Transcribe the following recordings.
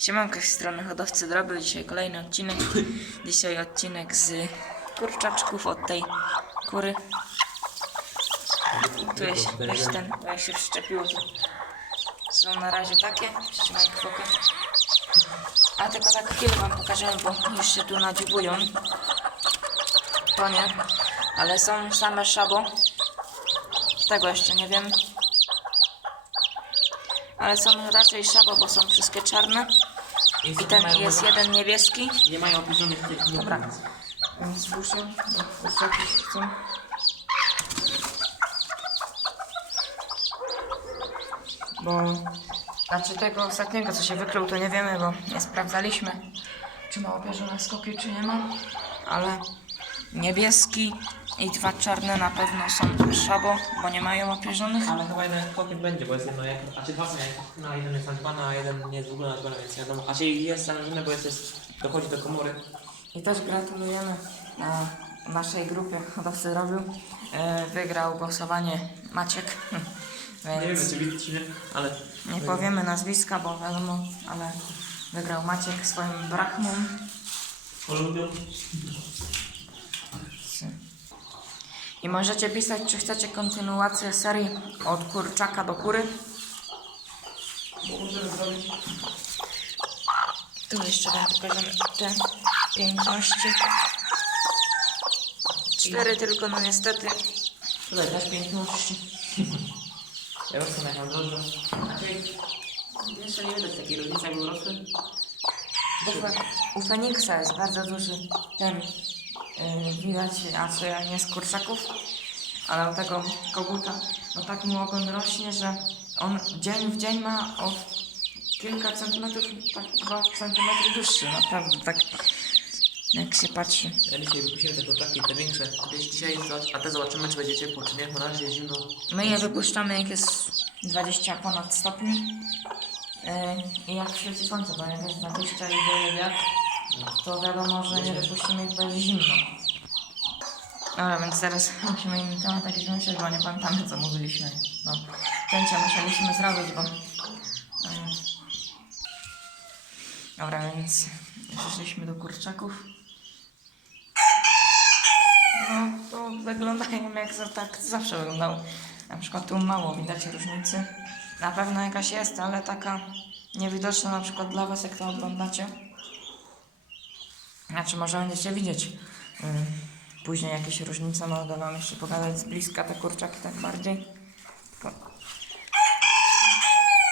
Siemanko z strony hodowcy droby. Dzisiaj kolejny odcinek. Dzisiaj odcinek z kurczaczków od tej kury. Tu jest, jest ten, tu się wszczepiło. Są na razie takie. Przytrzymaj kwokę. A tylko tak chwilę wam pokażę, bo już się tu nadziubują. To nie. Ale są same szabo. Tego jeszcze nie wiem. Ale są raczej szabo, bo są wszystkie czarne. I ten jest jeden niebieski. Nie mają obniżonych tych Dobra. Zbuszę, bo kurczaki chcą. Bo, znaczy tego ostatniego, co się wykluł, to nie wiemy, bo nie sprawdzaliśmy, czy ma obieżone skoki, czy nie ma. Ale niebieski i dwa czarne na pewno są szabo, bo nie mają opierzonych. Ale chyba jeden pokiet będzie, bo jest jedno jak... A czy dwa są jak... No jeden jest naćpana, a jeden nie jest w ogóle więc wiadomo. A czy jest zanężony, bo jest, jest... Dochodzi do komory. I też gratulujemy na naszej grupie hodowcy robił. E, Wygrał głosowanie Maciek. Nie wiem, Więc czy widzisz, czy nie, ale... nie powiemy nazwiska, bo wiadomo, ale wygrał Maciek swoim brachmą. Polubią. I możecie pisać, czy chcecie kontynuację serii od kurczaka do kury. Tu jeszcze wam pokażemy te piękności. Cztery tylko, no niestety. Tutaj też piękności. Ja rosnę jak mam dobrze. Znaczy... Jeszcze nie widać takiej różnicy, jak urosły. U Feniksa jest bardzo duży ten widać, a co ja nie z kurczaków, ale u tego koguta, no tak mu ogon rośnie, że on dzień w dzień ma o kilka centymetrów, tak dwa centymetry dłuższy, naprawdę tak jak się patrzy. Ja dzisiaj wypuściłem te kurczaki, te większe. Gdzieś dzisiaj, a te zobaczymy, czy będzie ciepło, czy nie, bo na razie jest zimno. My je wypuszczamy jak jest 20 ponad stopni yy, i jak świeci słońce, bo jak jest 20 i wieje wiatr, to wiadomo, że nie wypuścimy ich, bo jest zimno. Dobra, więc teraz musimy inny temat jakiś wymyśleć, bo nie pamiętamy co mówiliśmy. No, cięcia musieliśmy zrobić, bo... Yy. Dobra, więc przyszliśmy do kurczaków. No, to wyglądają jak za, tak zawsze wyglądał. Na przykład tu mało widać różnicy. Na pewno jakaś jest, ale taka niewidoczna na przykład dla Was, jak to oglądacie. Znaczy, może będziecie widzieć ym, później jakieś różnice. Mogę Wam jeszcze pokazać z bliska te kurczaki tak bardziej. Tylko...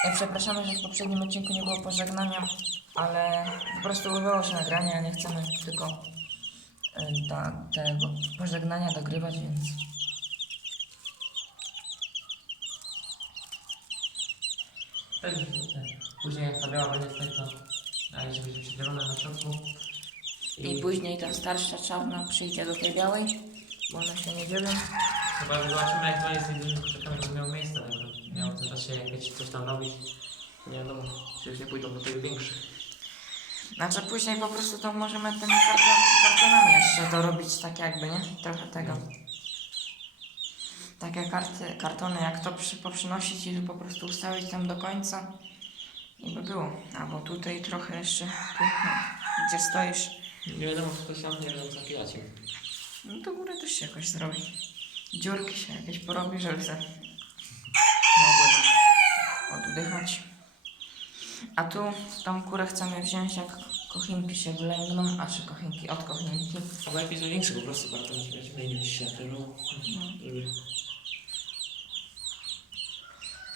Ja przepraszamy, że w poprzednim odcinku nie było pożegnania, ale po prostu udało się nagranie, a nie chcemy tylko y, tego pożegnania dogrywać, więc Pewnie, tak. Później jak ta biała będzie tutaj, to na razie będzie przydzielona na środku. I później ta starsza czarna przyjdzie do tej białej, bo one się nie dzielą. Chyba zobaczymy jak to jest z innymi kurczakami, żeby miało miejsce, żeby miało też się jakieś coś tam robić. Nie wiadomo, czy już nie pójdą do tych większych. Znaczy później po prostu to możemy tymi karton, kartonami jeszcze dorobić tak jakby, nie? Trochę tego. Takie karty, kartony, jak to przy, poprzynosić i po prostu ustawić tam do końca i by było. Albo tutaj trochę jeszcze, tu, no, gdzie stoisz. Nie wiadomo, kto się tam nie wiem, co kierać im. No do góry też się jakoś zrobi. Dziurki się jakieś porobi, żeby se mogły oddychać. A tu tą kurę chcemy wziąć, jak kochinki się wylęgną, a czy kochinki od kochinki. Albo jakiś większy po prostu karton, żeby mniej niż się tylu.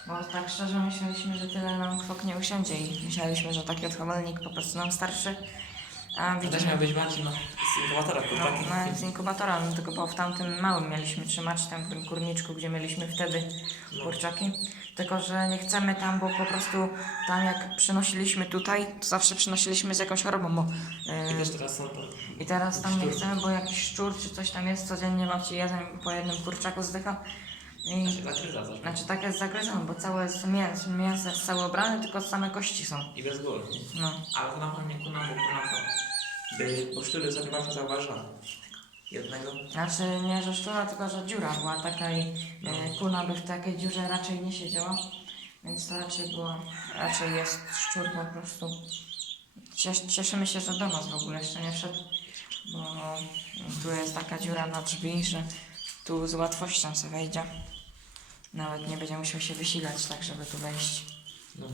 Bo tak szczerze myśleliśmy, że tyle nam kwok nie usiądzie i myśleliśmy, że taki odchowalnik po prostu nam starszy. A też widzimy, miał być bardziej no, z inkubatora no, kurczaki. no, z inkubatora, no, tylko bo w tamtym małym mieliśmy trzymać, tam w tym kurniczku, gdzie mieliśmy wtedy kurczaki. Tylko, że nie chcemy tam, bo po prostu tam jak przynosiliśmy tutaj, to zawsze przynosiliśmy z jakąś chorobą, bo I yy, też teraz są to... i teraz tam nie Szczur. chcemy, bo jakiś szczur czy coś tam jest, codziennie babci jeden po jednym kurczaku zdycha. I, coś. znaczy tak jest zagryzone, bo całe jest mięso, mięso jest całe obrane, tylko same kości są. I bez nie? No. Ale na pewno nie kuna, bo kuna to... By, bo sztury sobie babcia zauważyła. Jednego. Znaczy nie, że szczura, tylko że dziura była taka i e, kuna by w takiej dziurze raczej nie siedziała. Więc to raczej była, raczej jest szczur po prostu Cies- Cieszymy się, że do nas w ogóle jeszcze nie wszedł, bo tu jest taka dziura na drzwi, że tu z łatwością sobie wejdzie. Nawet nie będzie musiał się wysilać tak, żeby tu wejść. No.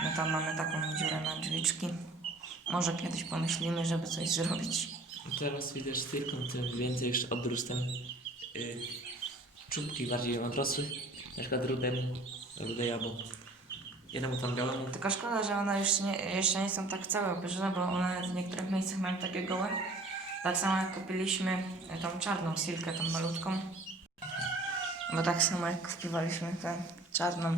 My tam mamy taką dziurę na drzwiczki. Może kiedyś pomyślimy, żeby coś zrobić. Teraz widać tylko tym więcej już odrósł ten y, czubki bardziej odrosły. Na przykład rudemu, rudej albo jednemu tam białemu. Tylko szkoda, że one już nie, jeszcze nie są tak całe obejrzone, bo one w niektórych miejscach mają takie gołe. Tak samo jak kupiliśmy tą czarną silkę, tą malutką. Bo tak samo jak kupiwaliśmy tę czarną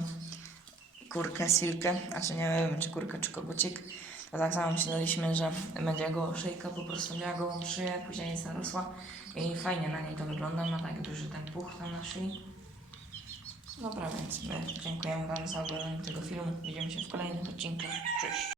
kurkę, silkę, znaczy nie wiem czy kurkę czy kogucik, to tak samo myśleliśmy, że będzie go szyjka po prostu miała gołą szyję, później zarosła i fajnie na niej to wygląda, ma tak duży ten puch tam na szyi. Dobra, więc my dziękujemy Wam za oglądanie tego filmu. Widzimy się w kolejnych odcinkach. Cześć!